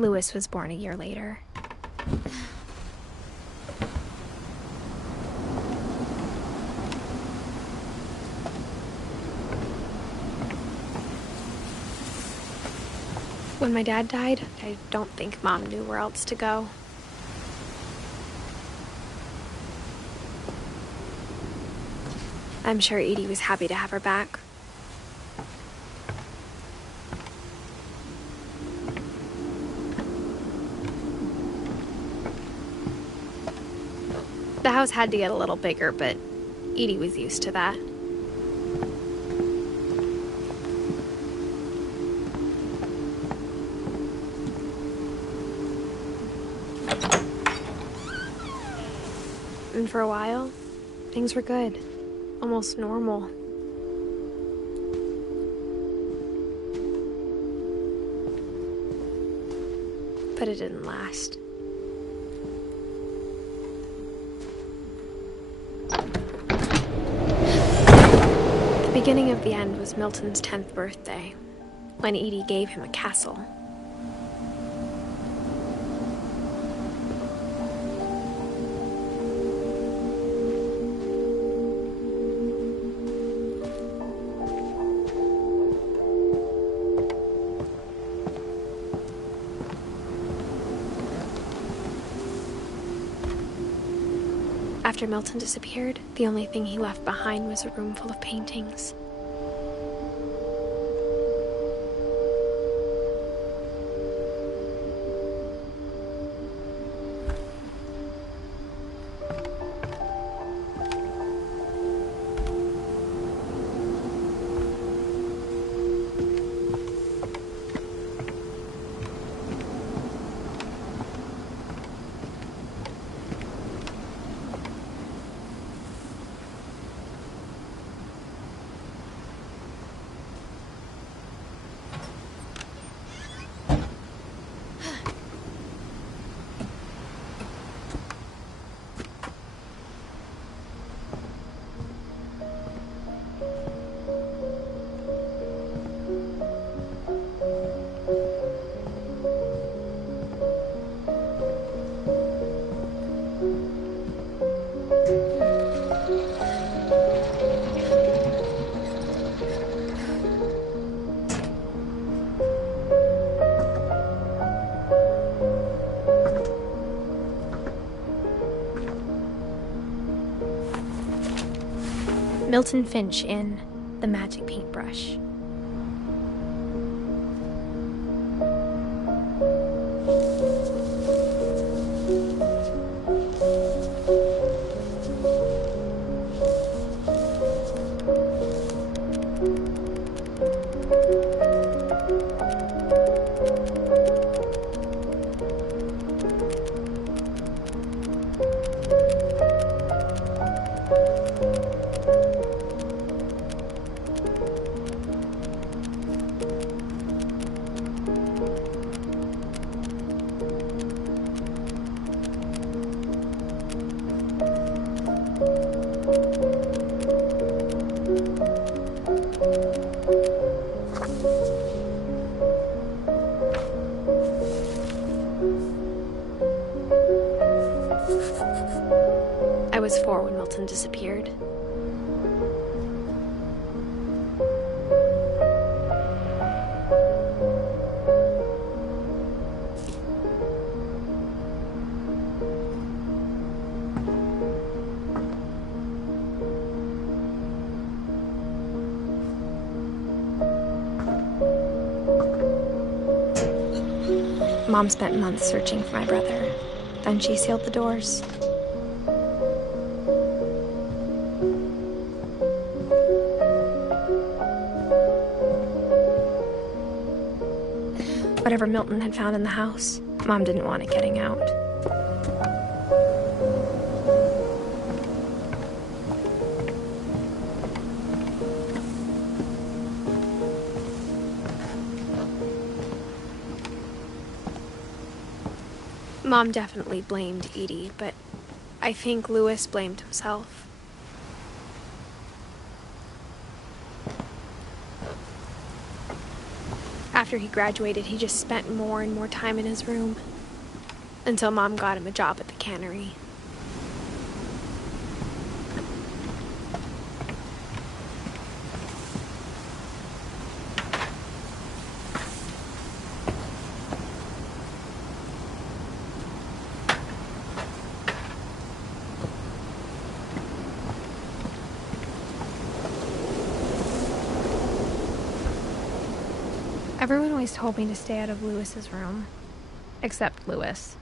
Louis was born a year later. When my dad died, I don't think Mom knew where else to go. I'm sure Edie was happy to have her back. The house had to get a little bigger, but Edie was used to that. And for a while, things were good. Almost normal. But it didn't last. The beginning of the end was Milton's 10th birthday, when Edie gave him a castle. After Milton disappeared, the only thing he left behind was a room full of paintings. Milton Finch in The Magic Paintbrush. I was 4 when Milton disappeared. Mom spent months searching for my brother. Then she sealed the doors. Whatever Milton had found in the house, Mom didn't want it getting out. Mom definitely blamed Edie, but I think Louis blamed himself. after he graduated, he just spent more and more time in his room. Until Mom got him a job at the cannery. Everyone always told me to stay out of Lewis's room. Except Lewis.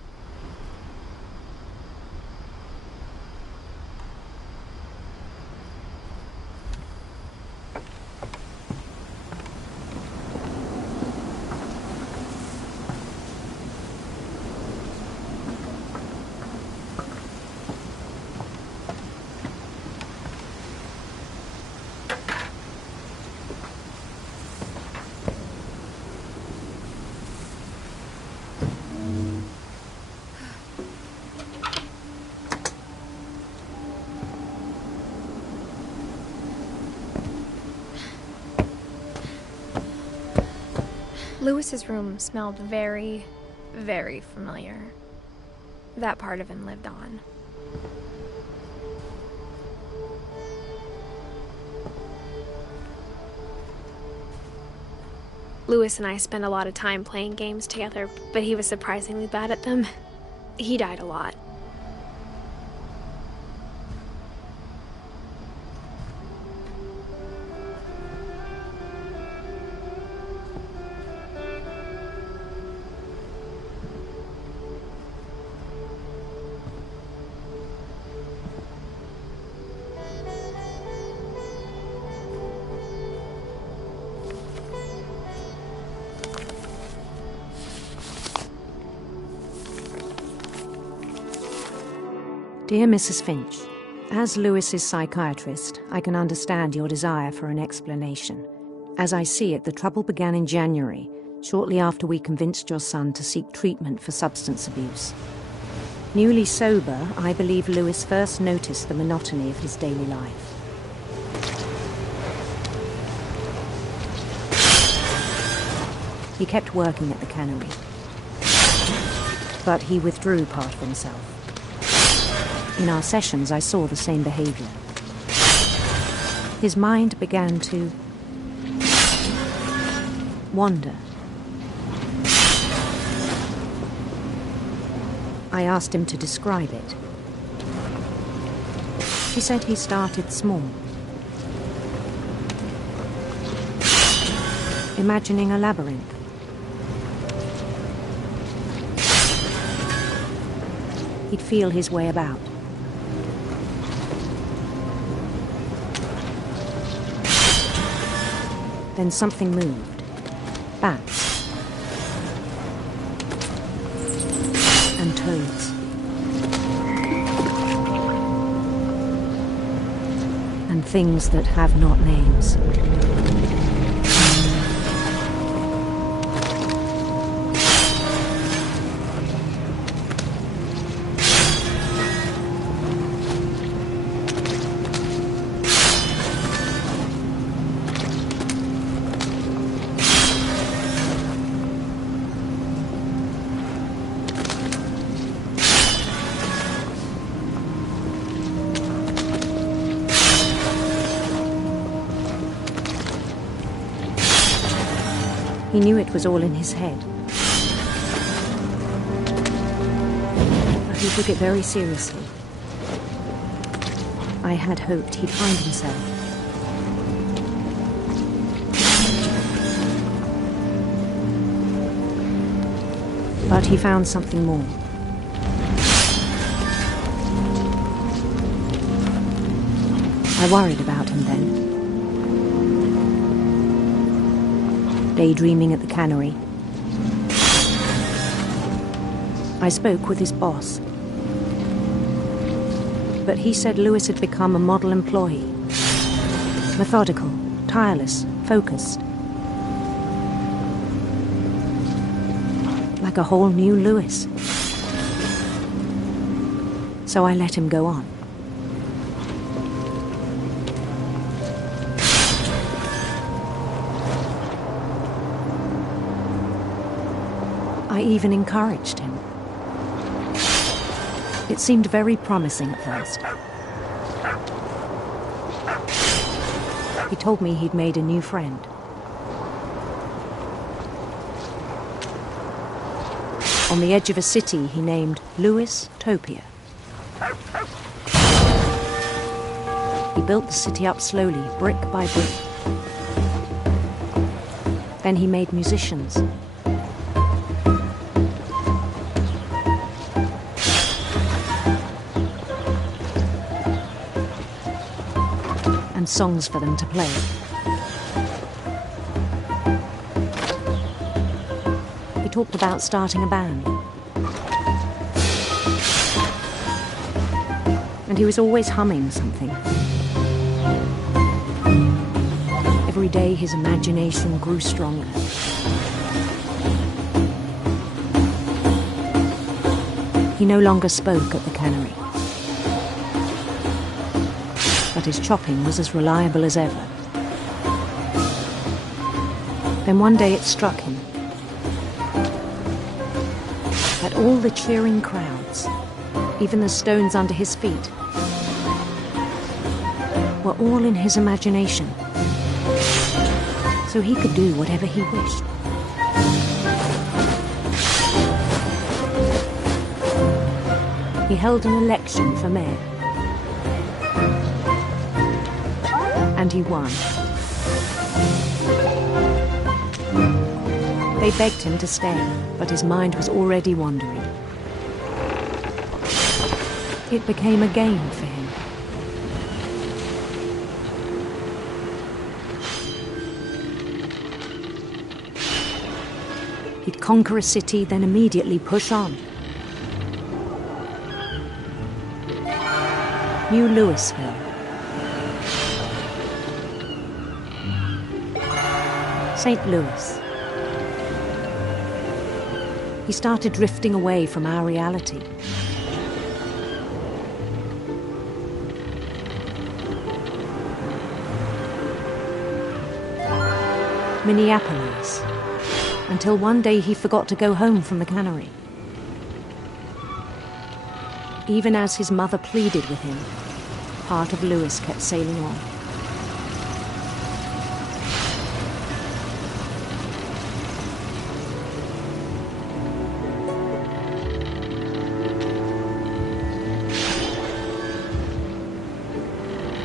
Lewis's room smelled very, very familiar. That part of him lived on. Lewis and I spent a lot of time playing games together, but he was surprisingly bad at them. He died a lot. Dear Mrs. Finch, as Lewis's psychiatrist, I can understand your desire for an explanation. As I see it, the trouble began in January, shortly after we convinced your son to seek treatment for substance abuse. Newly sober, I believe Lewis first noticed the monotony of his daily life. He kept working at the cannery, but he withdrew part of himself. In our sessions, I saw the same behavior. His mind began to wander. I asked him to describe it. He said he started small, imagining a labyrinth. He'd feel his way about. Then something moved. Bats. And toads. And things that have not names. He knew it was all in his head. But he took it very seriously. I had hoped he'd find himself. But he found something more. I worried about him then. Daydreaming at the cannery. I spoke with his boss. But he said Lewis had become a model employee. Methodical, tireless, focused. Like a whole new Lewis. So I let him go on. I even encouraged him. It seemed very promising at first. He told me he'd made a new friend. On the edge of a city he named Lewis Topia. He built the city up slowly, brick by brick. Then he made musicians. And songs for them to play. He talked about starting a band. And he was always humming something. Every day his imagination grew stronger. He no longer spoke at the cannery. But his chopping was as reliable as ever. Then one day it struck him that all the cheering crowds, even the stones under his feet, were all in his imagination, so he could do whatever he wished. He held an election for mayor. And he won. They begged him to stay, but his mind was already wandering. It became a game for him. He'd conquer a city, then immediately push on. New Louisville. St. Louis. He started drifting away from our reality. Minneapolis, until one day he forgot to go home from the cannery. Even as his mother pleaded with him, part of Louis kept sailing on.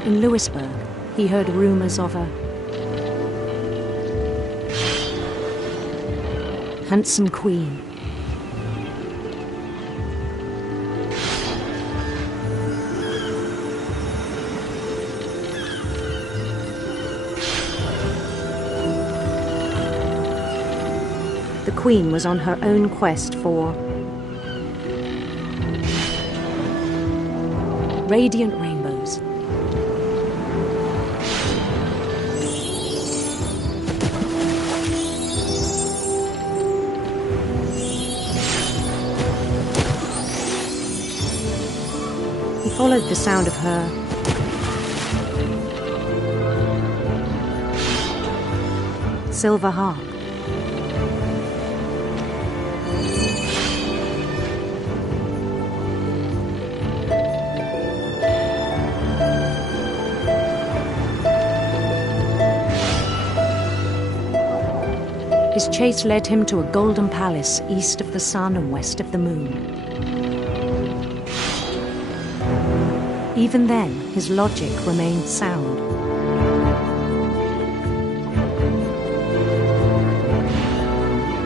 In Louisburg, he heard rumors of a handsome queen. The queen was on her own quest for radiant rainbows. He followed the sound of her silver harp. His chase led him to a golden palace east of the sun and west of the moon. Even then, his logic remained sound.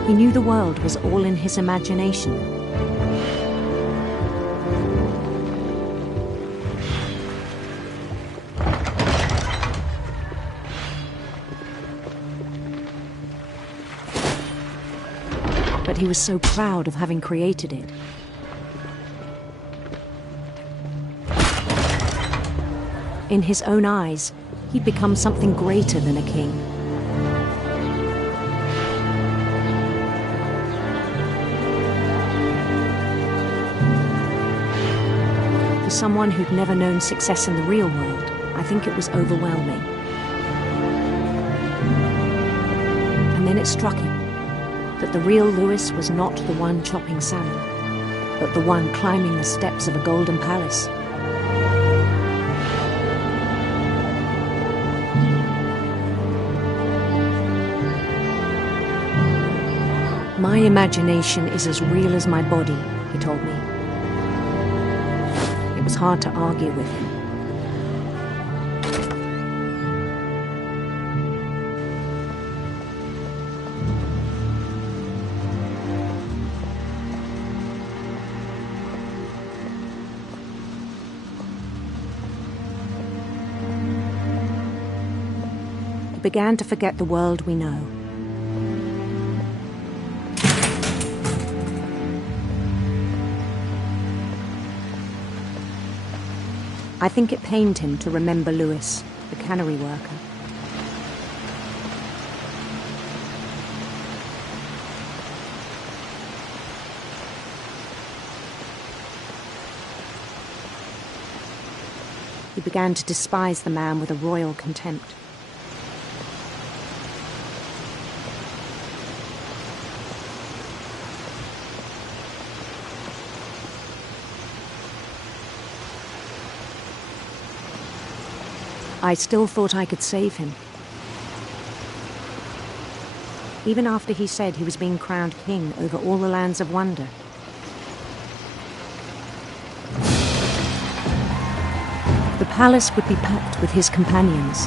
He knew the world was all in his imagination. But he was so proud of having created it. In his own eyes, he'd become something greater than a king. For someone who'd never known success in the real world, I think it was overwhelming. And then it struck him that that the real Lewis was not the one chopping salmon, but the one climbing the steps of a golden palace. My imagination is as real as my body, he told me. It was hard to argue with him. We began to forget the world we know. I think it pained him to remember Lewis, the cannery worker. He began to despise the man with a royal contempt. I still thought I could save him. Even after he said he was being crowned king over all the lands of wonder. The palace would be packed with his companions.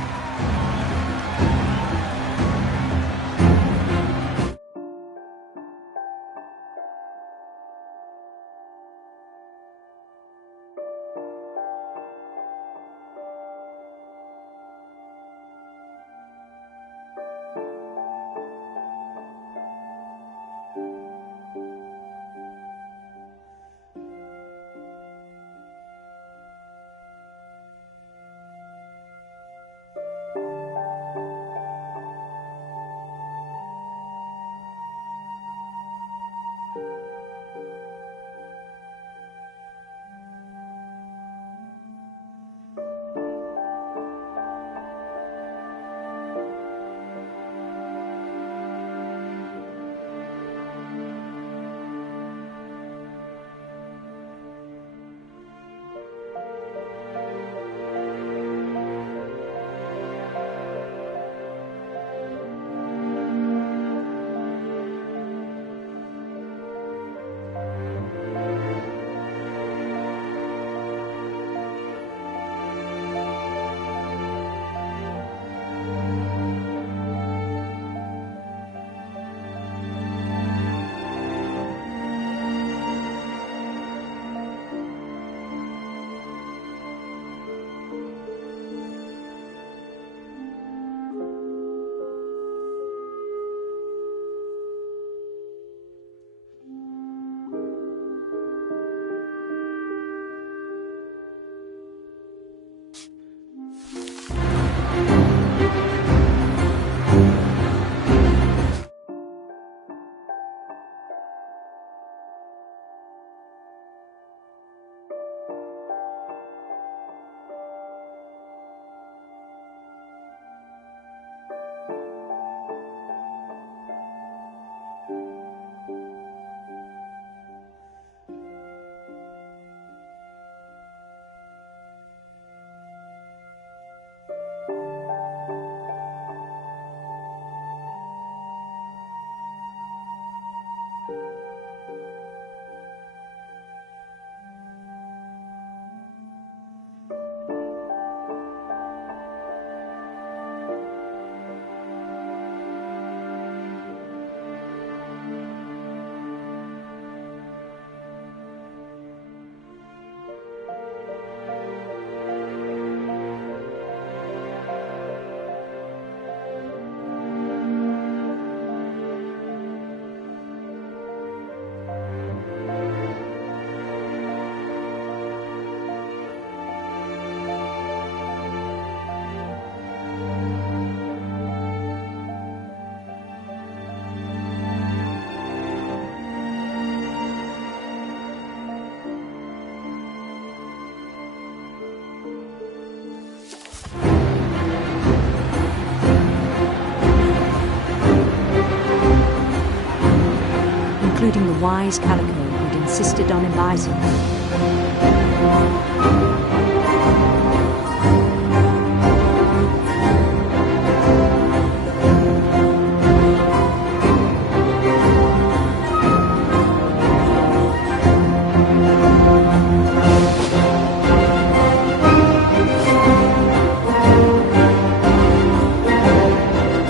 including the wise Calico who'd insisted on inviting me.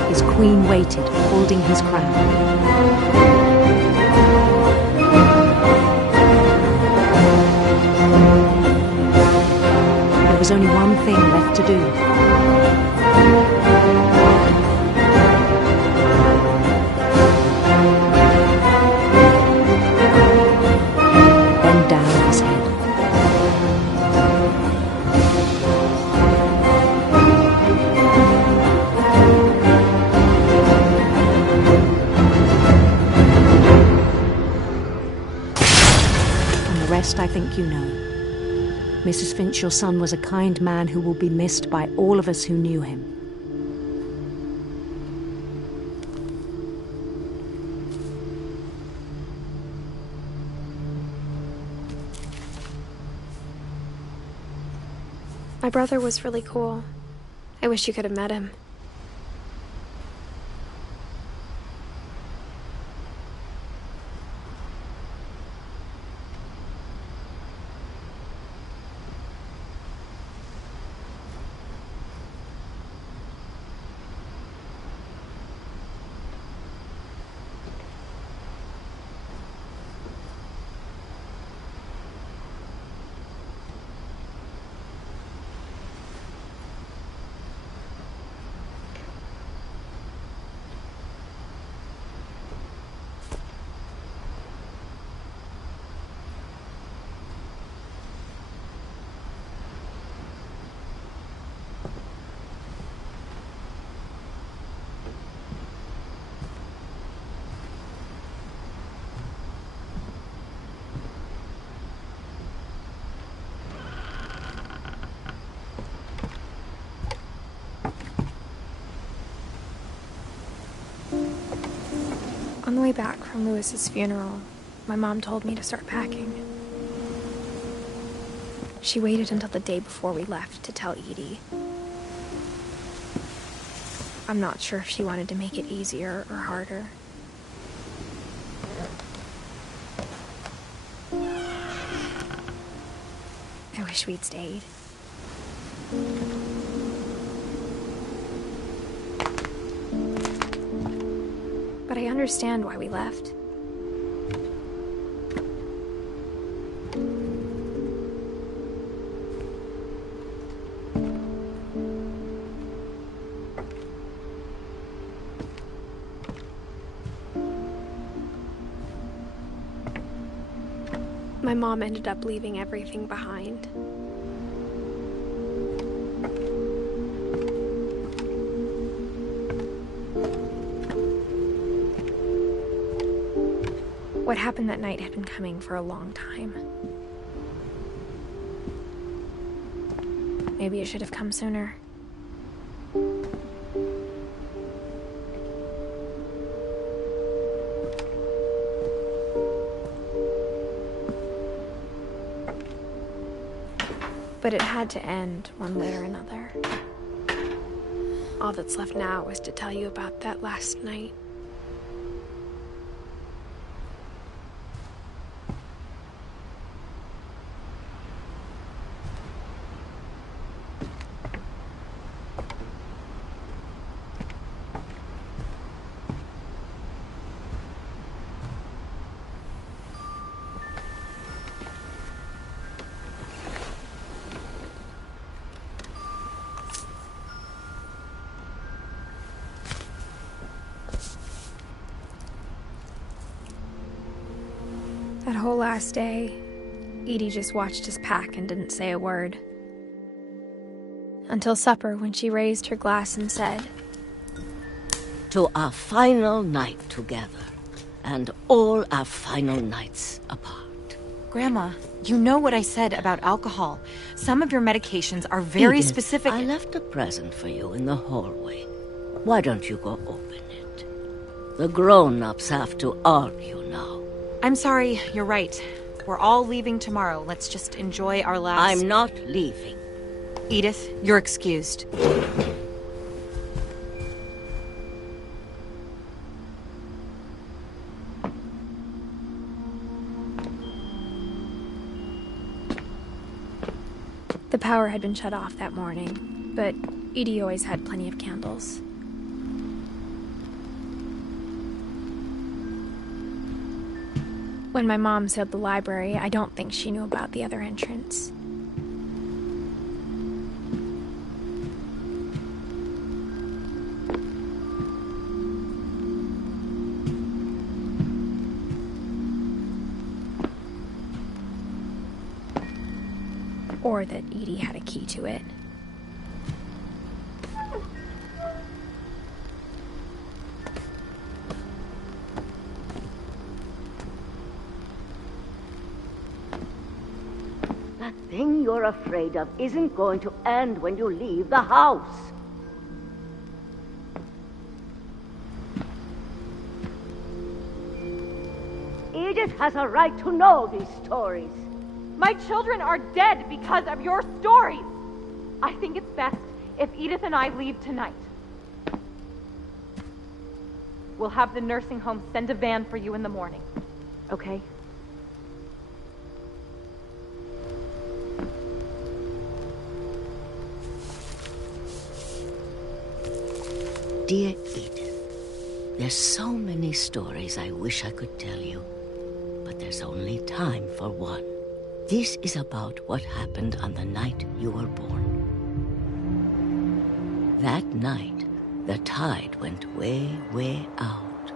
His queen waited, holding his crown. There was only one thing left to do. Bend down his head. And the rest I think you know. Mrs. Finch, your son was a kind man who will be missed by all of us who knew him. My brother was really cool. I wish you could have met him. On the way back from Lewis's funeral, my mom told me to start packing. She waited until the day before we left to tell Edie. I'm not sure if she wanted to make it easier or harder. I wish we'd stayed. But I understand why we left. My mom ended up leaving everything behind. What happened that night had been coming for a long time. Maybe it should have come sooner. But it had to end one way or another. All that's left now is to tell you about that last night. That whole last day, Edie just watched us pack and didn't say a word. Until supper, when she raised her glass and said, "To our final night together, and all our final nights apart." Grandma, you know what I said about alcohol. Some of your medications are very Edith, specific. I left a present for you in the hallway. Why don't you go open it? The grown-ups have to argue now. I'm sorry, you're right. We're all leaving tomorrow. Let's just enjoy our last... I'm not leaving. Edith, you're excused. The power had been shut off that morning, but Edie always had plenty of candles. When my mom sealed the library, I don't think she knew about the other entrance. Or that Edie had a key to it. That thing you're afraid of isn't going to end when you leave the house. Edith has a right to know these stories. My children are dead because of your stories. I think it's best if Edith and I leave tonight. We'll have the nursing home send a van for you in the morning, okay? Dear Edith, there's so many stories I wish I could tell you, but there's only time for one. This is about what happened on the night you were born. That night, the tide went way, way out.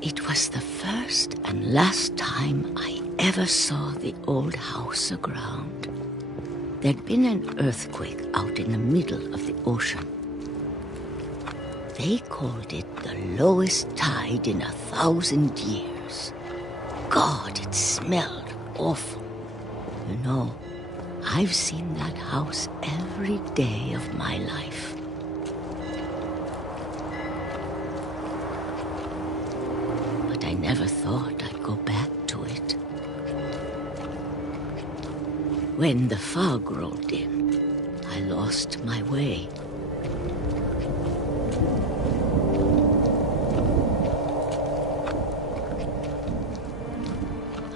It was the first and last time I ever saw the old house aground. There'd been an earthquake out in the middle of the ocean. They called it the lowest tide in 1,000 years. God, it smelled awful. You know, I've seen that house every day of my life. But I never thought I'd go back to it. When the fog rolled in, I lost my way.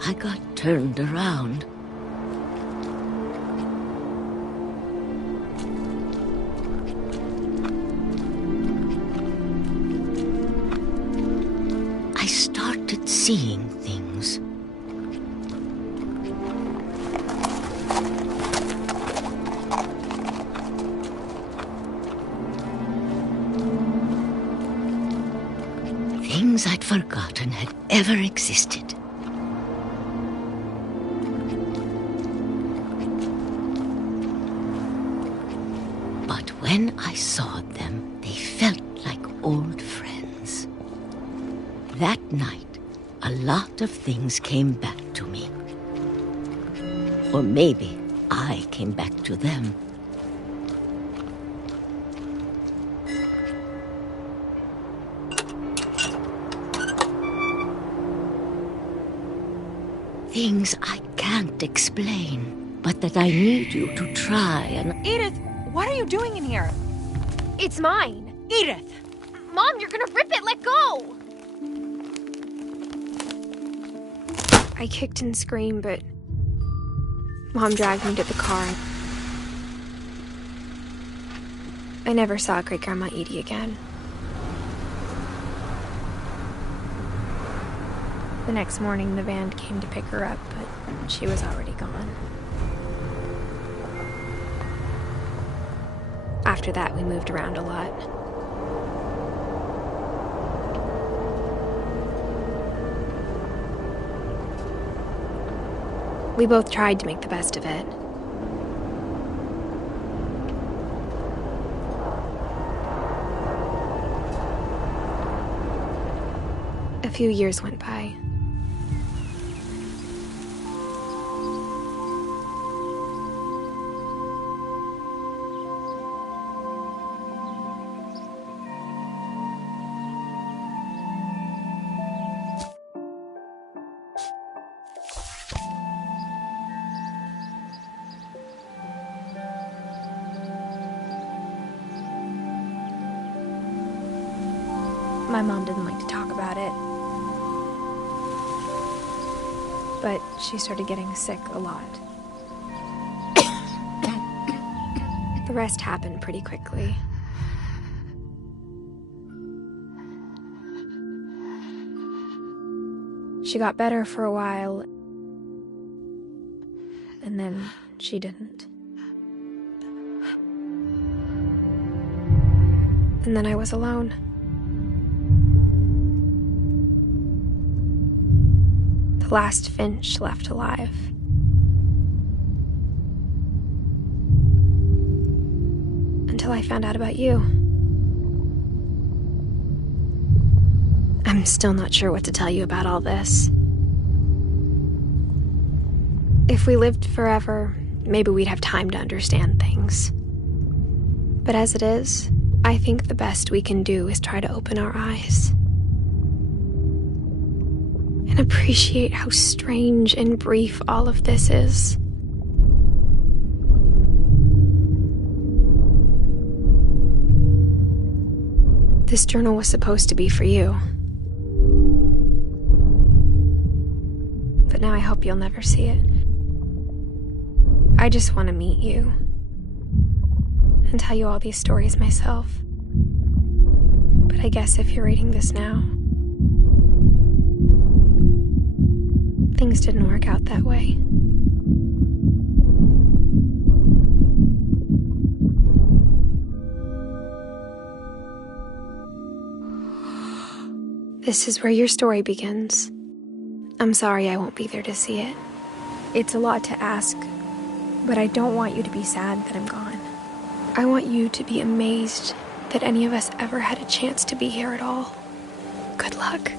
I got turned around. I started seeing things. Things I'd forgotten had ever existed. But when I saw them, they felt like old friends. That night, a lot of things came back to me. Or maybe I came back to them. Things I can't explain, but that I need you to try and... Edith, what are you doing in here? It's mine! Edith! Mom, you're gonna rip it! Let go! I kicked and screamed, but Mom dragged me to the car. I never saw Great-Grandma Edie again. The next morning, the van came to pick her up, but she was already gone. After that, we moved around a lot. We both tried to make the best of it. A few years went by. My mom didn't like to talk about it. But she started getting sick a lot. The rest happened pretty quickly. She got better for a while, and then she didn't. And then I was alone. The last Finch left alive. Until I found out about you. I'm still not sure what to tell you about all this. If we lived forever, maybe we'd have time to understand things. But as it is, I think the best we can do is try to open our eyes. And appreciate how strange and brief all of this is. This journal was supposed to be for you. But now I hope you'll never see it. I just want to meet you and tell you all these stories myself. But I guess if you're reading this now, things didn't work out that way. This is where your story begins. I'm sorry I won't be there to see it. It's a lot to ask, but I don't want you to be sad that I'm gone. I want you to be amazed that any of us ever had a chance to be here at all. Good luck.